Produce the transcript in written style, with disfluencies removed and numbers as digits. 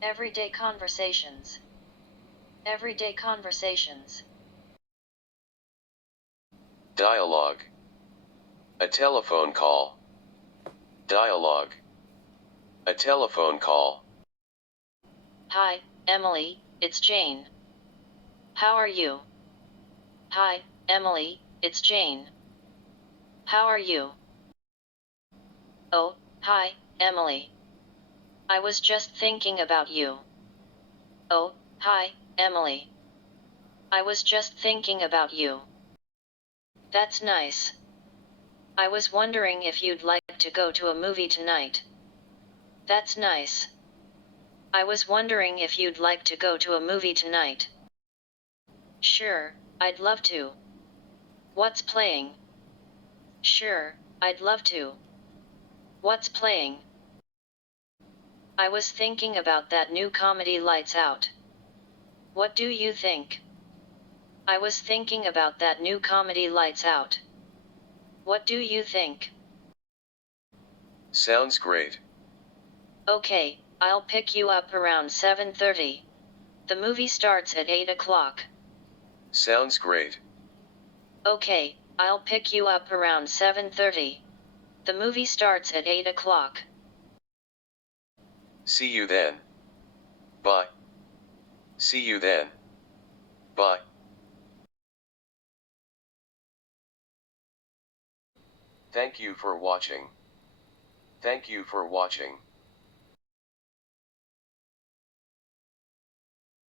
Everyday conversations. Everyday conversations. Dialogue. A telephone call. Dialogue. A telephone call. Hi, Emily, it's Jane. How are you? Hi, Emily, it's Jane. How are you? Oh, hi, Emily. I was just thinking about you. Oh, hi, Emily. I was just thinking about you. That's nice. I was wondering if you'd like to go to a movie tonight. That's nice. I was wondering if you'd like to go to a movie tonight. Sure, I'd love to. What's playing? Sure, I'd love to. What's playing? I was thinking about that new comedy Lights Out. What do you think? I was thinking about that new comedy Lights Out. What do you think? Sounds great. Okay, I'll pick you up around 7:30. The movie starts at 8 o'clock. Sounds great. Okay, I'll pick you up around 7:30. The movie starts at 8 o'clock. See you then. Bye. See you then. Bye. Thank you for watching. Thank you for watching.